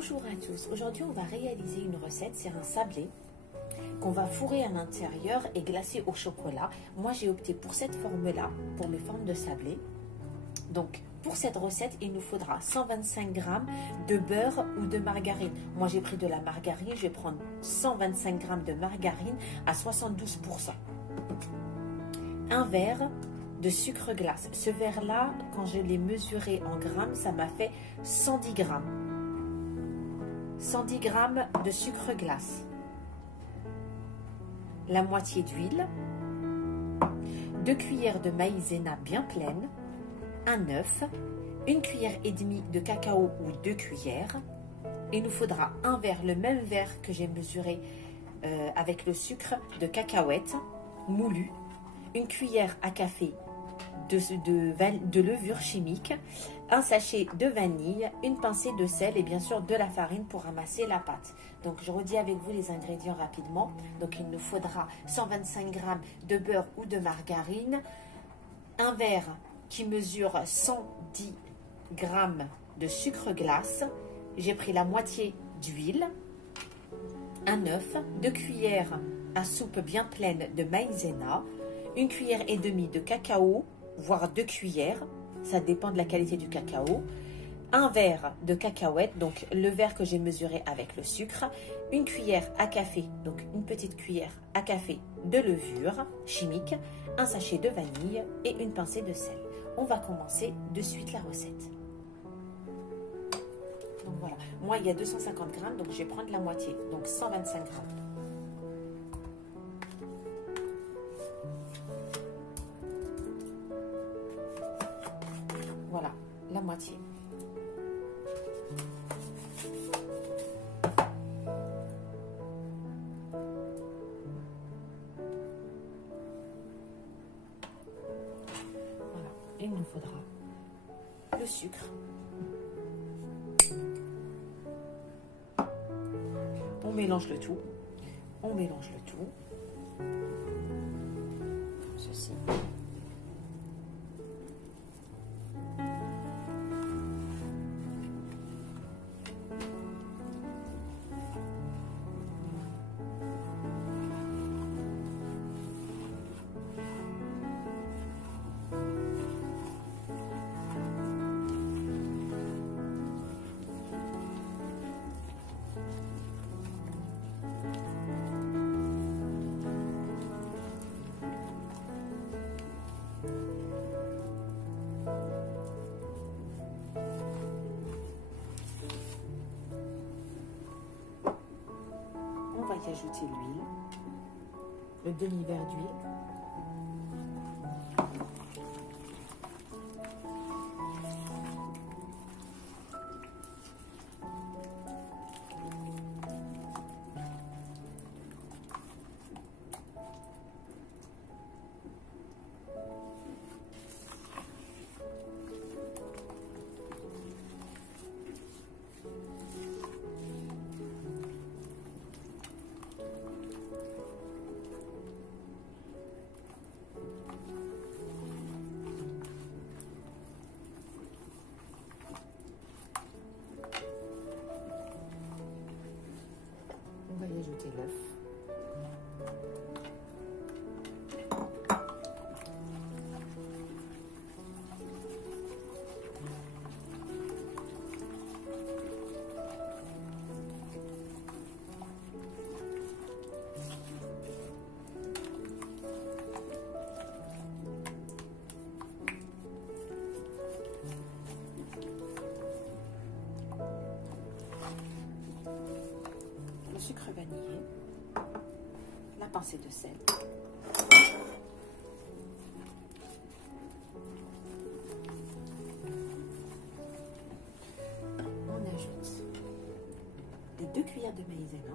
Bonjour à tous, aujourd'hui on va réaliser une recette, c'est un sablé qu'on va fourrer à l'intérieur et glacer au chocolat. Moi j'ai opté pour cette forme-là, pour mes formes de sablé. Donc pour cette recette, il nous faudra 125 g de beurre ou de margarine. Moi j'ai pris de la margarine, je vais prendre 125 g de margarine à 72%. Un verre de sucre glace. Ce verre-là, quand je l'ai mesuré en grammes, ça m'a fait 110 g. 110 g de sucre glace. La moitié d'huile. 2 cuillères de maïzena bien pleine. Un œuf. 1 cuillère et demie de cacao ou 2 cuillères. Il nous faudra un verre, le même verre que j'ai mesuré avec le sucre de cacahuètes moulu. 1 cuillère à café de levure chimique, un sachet de vanille, une pincée de sel et bien sûr de la farine pour amasser la pâte. Donc je redis avec vous les ingrédients rapidement. Donc il nous faudra 125 g de beurre ou de margarine, un verre qui mesure 110 g de sucre glace, j'ai pris la moitié d'huile, un œuf, 2 cuillères à soupe bien pleines de maïzena, 1 cuillère et demie de cacao, voire 2 cuillères, ça dépend de la qualité du cacao, un verre de cacahuètes, donc le verre que j'ai mesuré avec le sucre, 1 cuillère à café, donc une petite cuillère à café de levure chimique, un sachet de vanille et une pincée de sel. On va commencer de suite la recette. Donc voilà, moi il y a 250 g, donc je vais prendre la moitié, donc 125 g. Voilà, la moitié. Voilà, il nous faudra le sucre. On mélange le tout. On mélange le tout. Comme ceci. On va y ajouter l'huile, le demi-verre d'huile. On va y ajouter l'œuf. Le sucre vanillé, la pincée de sel, on ajoute les 2 cuillères de maïzena,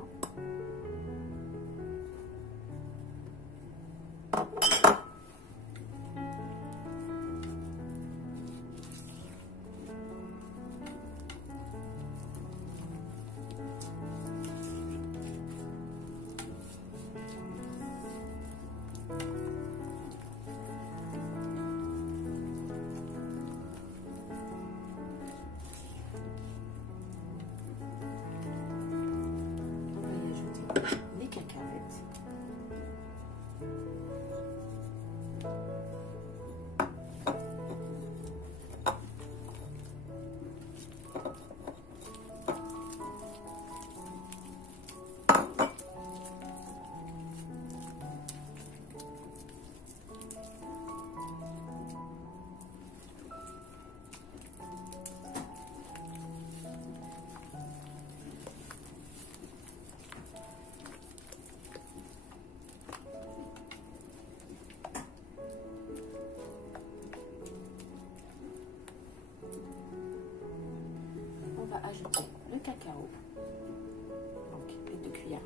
les cacahuètes. On va ajouter le cacao, donc les 2 cuillères.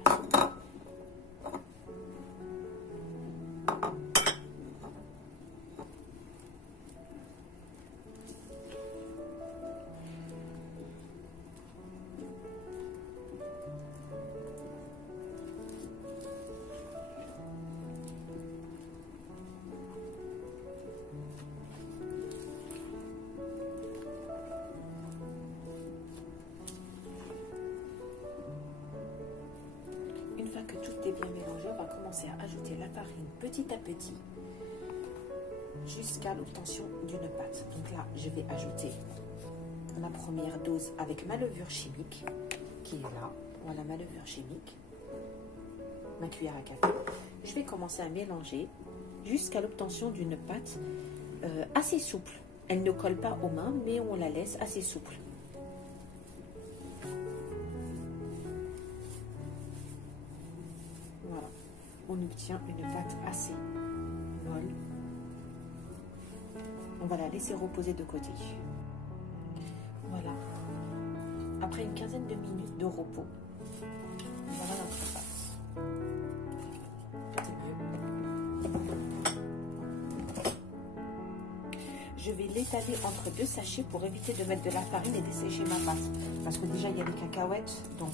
Une fois que tout est bien mélangé, on va commencer à ajouter la farine petit à petit jusqu'à l'obtention d'une pâte. Donc là, je vais ajouter la première dose avec ma levure chimique qui est là. Voilà ma levure chimique, ma cuillère à café. Je vais commencer à mélanger jusqu'à l'obtention d'une pâte assez souple. Elle ne colle pas aux mains, mais on la laisse assez souple. Voilà, on obtient une pâte assez molle. On va la laisser reposer de côté. Voilà, après une quinzaine de minutes de repos, voilà notre pâte. Je vais l'étaler entre 2 sachets pour éviter de mettre de la farine et dessécher ma pâte. Parce que déjà, il y a les cacahuètes, donc...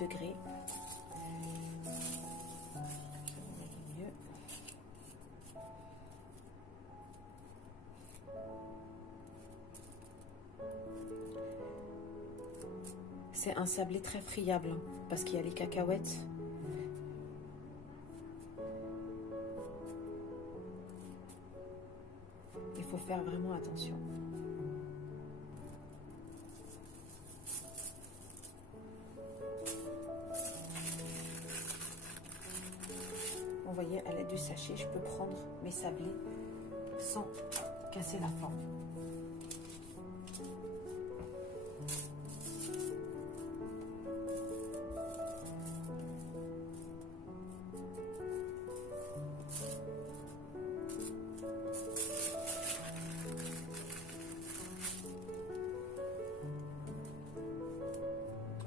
degrés. C'est un sablé très friable hein, parce qu'il y a les cacahuètes. Il faut faire vraiment attention. Vous voyez, à l'aide du sachet, je peux prendre mes sablés sans casser la forme.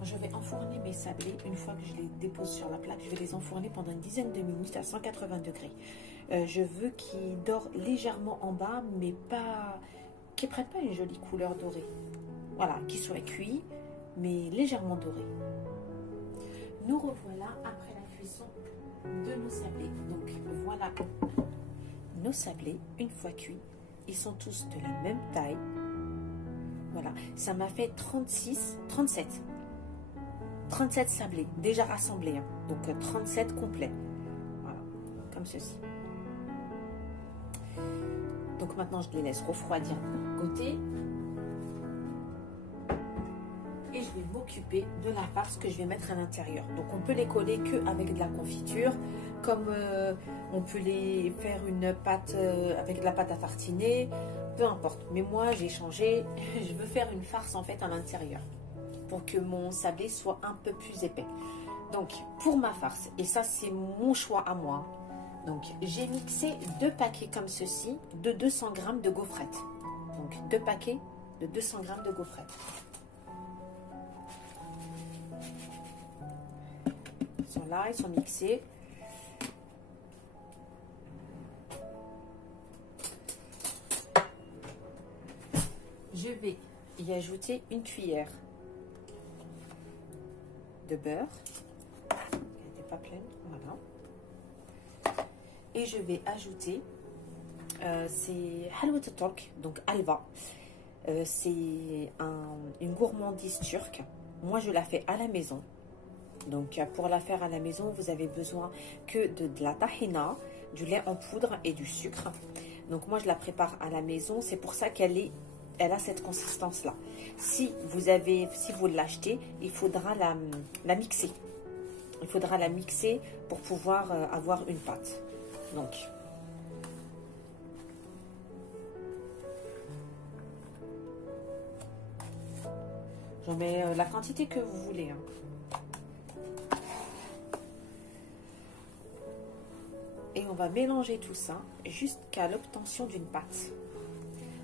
Je vais enfourner mes sablés une fois que je les dépose sur la plaque. Je vais les enfourner pendant une dizaine de minutes à 180 degrés. Je veux qu'ils dorent légèrement en bas, mais pas qu'ils ne prennent pas une jolie couleur dorée. Voilà, qu'ils soient cuits, mais légèrement dorés. Nous revoilà après la cuisson de nos sablés. Donc voilà nos sablés, une fois cuits. Ils sont tous de la même taille. Voilà, ça m'a fait 37 sablés déjà rassemblés, hein. Donc 37 complets, voilà, comme ceci. Donc maintenant je les laisse refroidir de côté et je vais m'occuper de la farce que je vais mettre à l'intérieur. Donc on peut les coller que avec de la confiture, comme on peut les faire une pâte avec de la pâte à tartiner, peu importe. Mais moi j'ai changé, je veux faire une farce en fait à l'intérieur, pour que mon sablé soit un peu plus épais. Donc, pour ma farce, et ça c'est mon choix à moi, donc j'ai mixé 2 paquets comme ceci de 200 g de gaufrettes. Donc 2 paquets de 200 g de gaufrettes. Ils sont là, ils sont mixés. vais y ajouter une cuillère de beurre. Elle n'était pas pleine, voilà. Et je vais ajouter, c'est halwa turk, donc halva. C'est une gourmandise turque. Moi, je la fais à la maison. Donc, pour la faire à la maison, vous avez besoin que de la tahina, du lait en poudre et du sucre. Donc, moi, je la prépare à la maison. C'est pour ça qu'elle a cette consistance-là. Si vous l'achetez, il faudra la mixer. Il faudra la mixer pour pouvoir avoir une pâte. Donc, j'en mets la quantité que vous voulez. Et on va mélanger tout ça jusqu'à l'obtention d'une pâte.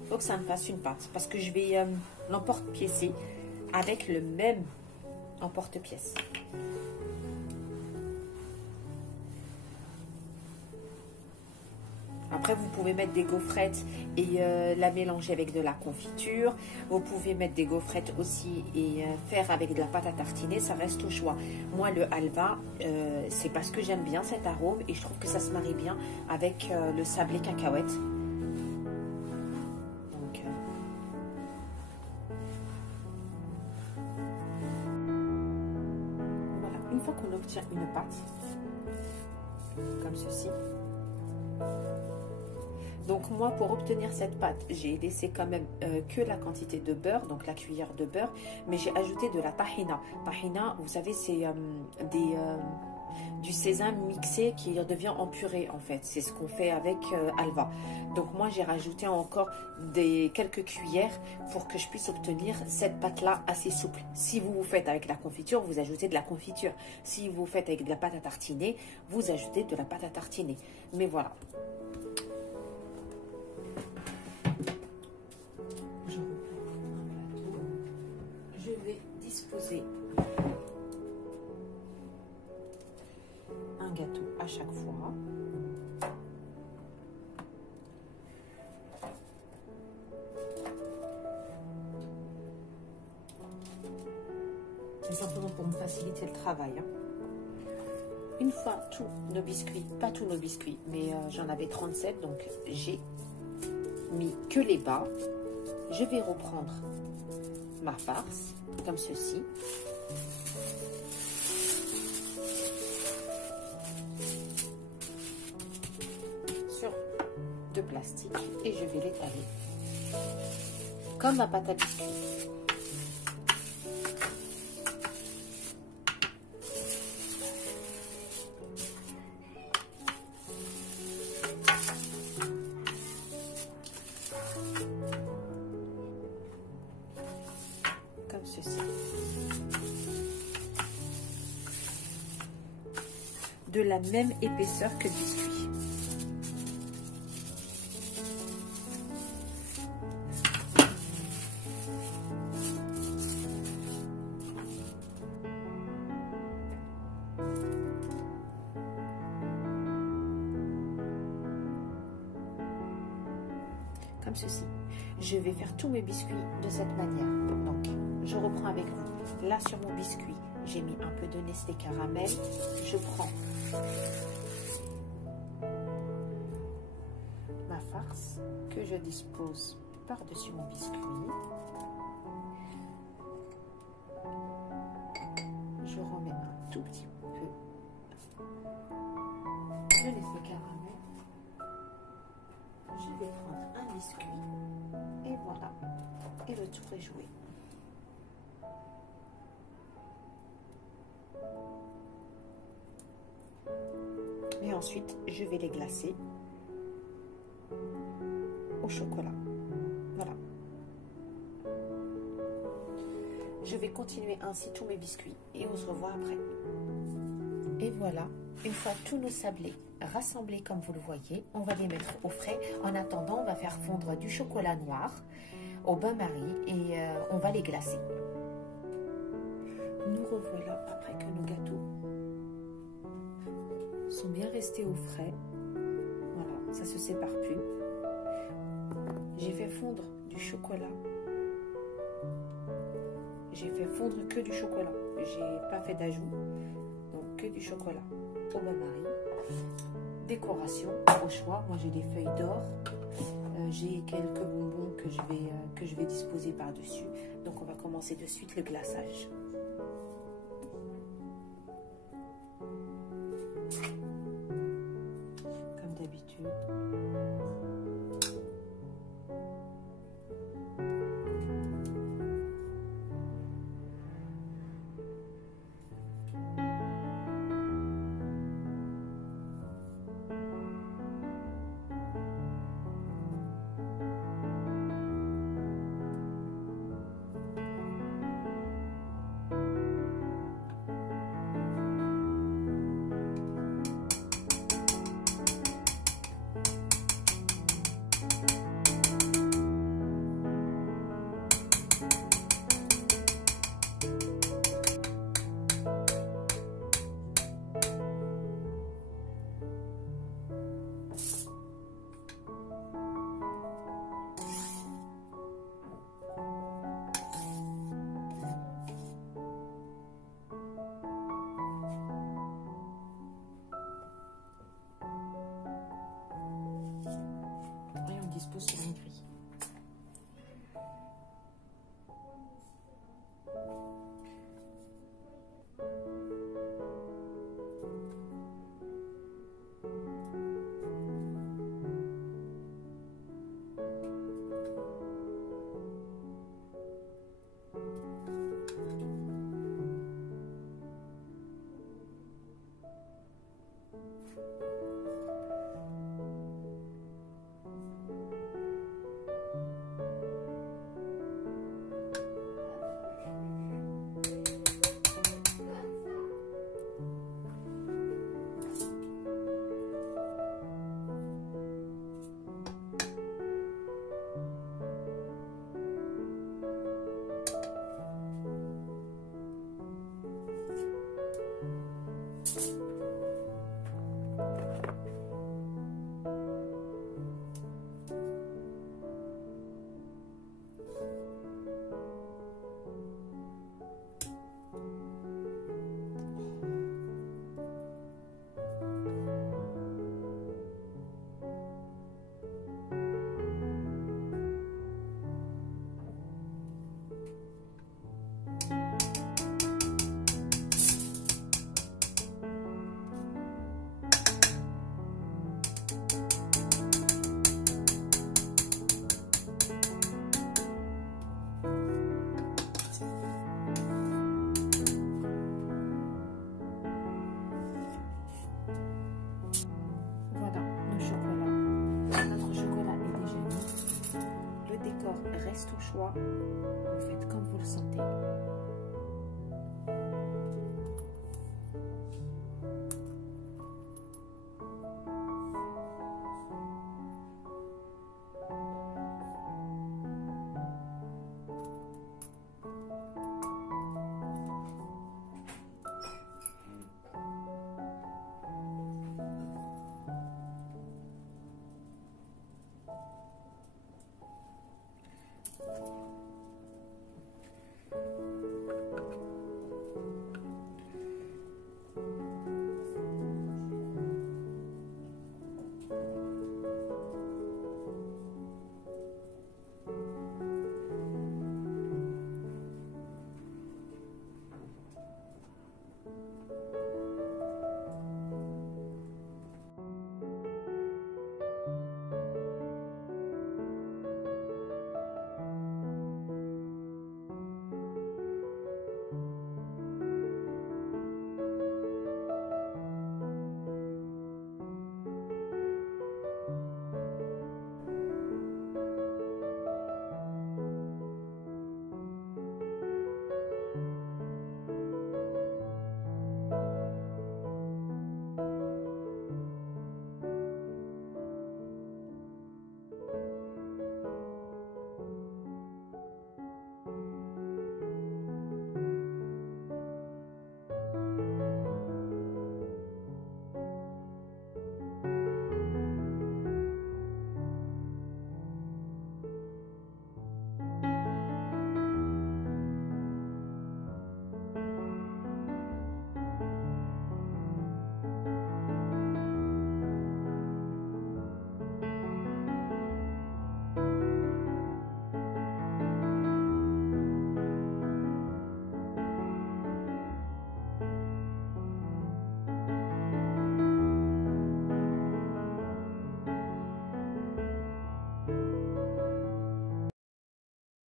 Il faut que ça me fasse une pâte parce que je vais l'emporte-piécer avec le même emporte-pièce. Après, vous pouvez mettre des gaufrettes et la mélanger avec de la confiture. Vous pouvez mettre des gaufrettes aussi et faire avec de la pâte à tartiner. Ça reste au choix. Moi, le halva, c'est parce que j'aime bien cet arôme et je trouve que ça se marie bien avec le sablé cacahuète. Donc, voilà. Une fois qu'on obtient une pâte, comme ceci. Donc moi, pour obtenir cette pâte, j'ai laissé quand même que la quantité de beurre, donc la cuillère de beurre, mais j'ai ajouté de la tahina. Tahina, vous savez, c'est du sésame mixé qui devient en purée en fait. C'est ce qu'on fait avec halva. Donc moi, j'ai rajouté encore quelques cuillères pour que je puisse obtenir cette pâte-là assez souple. Si vous faites avec la confiture, vous ajoutez de la confiture. Si vous faites avec de la pâte à tartiner, vous ajoutez de la pâte à tartiner. Mais voilà. Je vais disposer un gâteau à chaque fois. C'est simplement pour me faciliter le travail. Une fois tous nos biscuits, pas tous nos biscuits, mais j'en avais 37, donc j'ai mis que les bas. Je vais reprendre ma farce, comme ceci. Sur de plastique et je vais l'étaler comme ma pâte à biscuits. Comme ceci. De la même épaisseur que le biscuit. Comme ceci. Je vais faire tous mes biscuits de cette manière. Donc, je reprends avec vous. Là, sur mon biscuit, j'ai mis un peu de Nestlé caramel. Je prends ma farce que je dispose par-dessus mon biscuit. Je remets un tout petit peu de Nestlé caramel. Je vais prendre un biscuit. Et voilà. Et le tour est joué. Et ensuite, je vais les glacer au chocolat. Voilà. Je vais continuer ainsi tous mes biscuits et on se revoit après. Et voilà, une fois tous nos sablés rassemblés comme vous le voyez, on va les mettre au frais. En attendant, on va faire fondre du chocolat noir au bain-marie et on va les glacer. Nous revoilà après que nos gâteaux sont bien restés au frais. Voilà, ça se sépare plus. J'ai fait fondre du chocolat j'ai fait fondre que du chocolat. J'ai pas fait d'ajout. Donc que du chocolat au bain-marie. Décoration au choix. Moi j'ai des feuilles d'or. J'ai quelques bonbons que je vais disposer par-dessus. Donc on va commencer de suite le glaçage. Comme d'habitude. Dispose sur une grille. Reste au choix, vous faites comme vous le sentez.